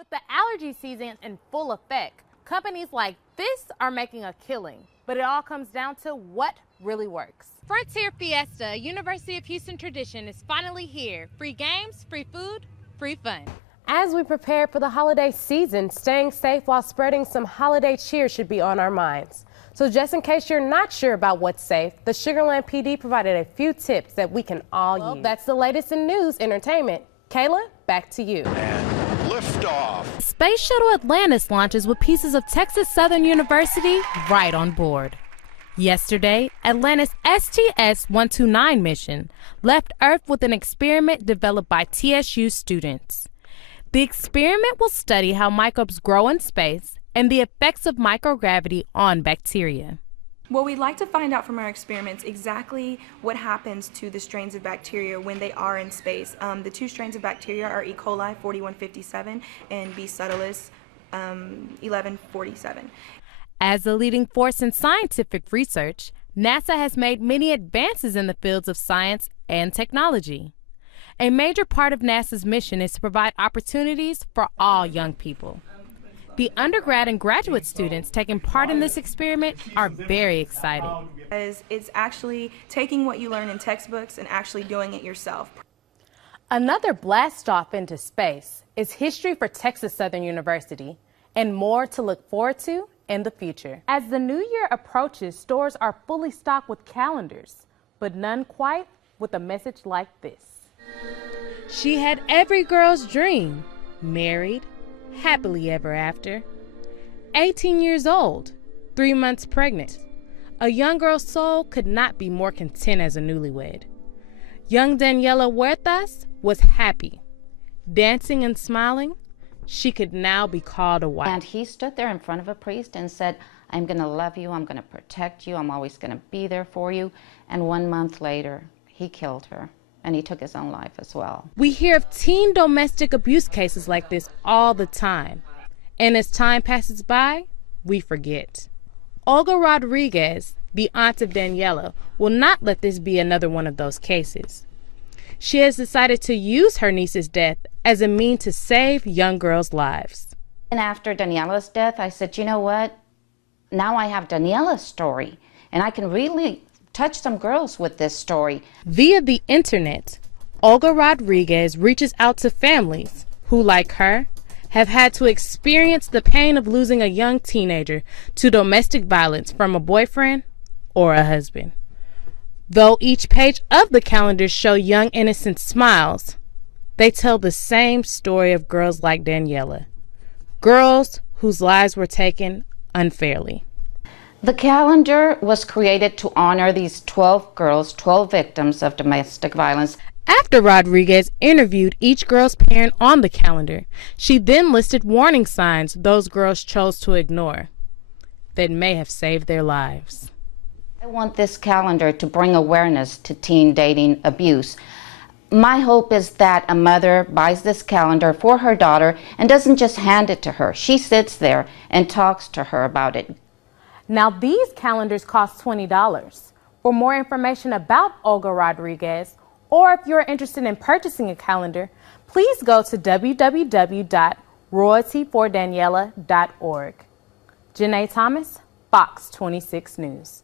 With the allergy season in full effect, companies like this are making a killing. But it all comes down to what really works. Frontier Fiesta, a University of Houston tradition, is finally here. Free games, free food, free fun. As we prepare for the holiday season, staying safe while spreading some holiday cheer should be on our minds. So just in case you're not sure about what's safe, the Sugar Land PD provided a few tips that we can all use. That's the latest in news entertainment. Kayla, back to you. And liftoff. Space Shuttle Atlantis launches with pieces of Texas Southern University right on board. Yesterday, Atlantis STS-129 mission left Earth with an experiment developed by TSU students. The experiment will study how microbes grow in space and the effects of microgravity on bacteria. Well, we'd like to find out from our experiments exactly what happens to the strains of bacteria when they are in space. The two strains of bacteria are E. coli 4157 and B. subtilis 1147. As a leading force in scientific research, NASA has made many advances in the fields of science and technology. A major part of NASA's mission is to provide opportunities for all young people. The undergrad and graduate students taking part in this experiment are very excited. It's actually taking what you learn in textbooks and actually doing it yourself. Another blast off into space is history for Texas Southern University, and more to look forward to in the future. As the new year approaches, stores are fully stocked with calendars, but none quite with a message like this. She had every girl's dream, married, happily ever after. 18 years old, 3 months pregnant. A young girl's soul could not be more content as a newlywed. Young Daniela Huertas was happy. Dancing and smiling, she could now be called a wife. And he stood there in front of a priest and said, I'm going to love you, I'm going to protect you, I'm always going to be there for you. And 1 month later, he killed her. And he took his own life as well. We hear of teen domestic abuse cases like this all the time. And as time passes by, we forget. Olga Rodriguez, the aunt of Daniela, will not let this be another one of those cases. She has decided to use her niece's death as a means to save young girls' lives. And after Daniela's death, I said, you know what? Now I have Daniela's story, and I can really touch some girls with this story. Via the internet, Olga Rodriguez reaches out to families who, like her, have had to experience the pain of losing a young teenager to domestic violence from a boyfriend or a husband. Though each page of the calendar show young innocent smiles, they tell the same story of girls like Daniela, girls whose lives were taken unfairly. The calendar was created to honor these 12 girls, 12 victims of domestic violence. After Rodriguez interviewed each girl's parent on the calendar, she then listed warning signs those girls chose to ignore that may have saved their lives. I want this calendar to bring awareness to teen dating abuse. My hope is that a mother buys this calendar for her daughter and doesn't just hand it to her. She sits there and talks to her about it. Now these calendars cost $20. For more information about Olga Rodriguez, or if you're interested in purchasing a calendar, please go to www.royaltyfordaniela.org. JaNae Thomas, Fox 26 News.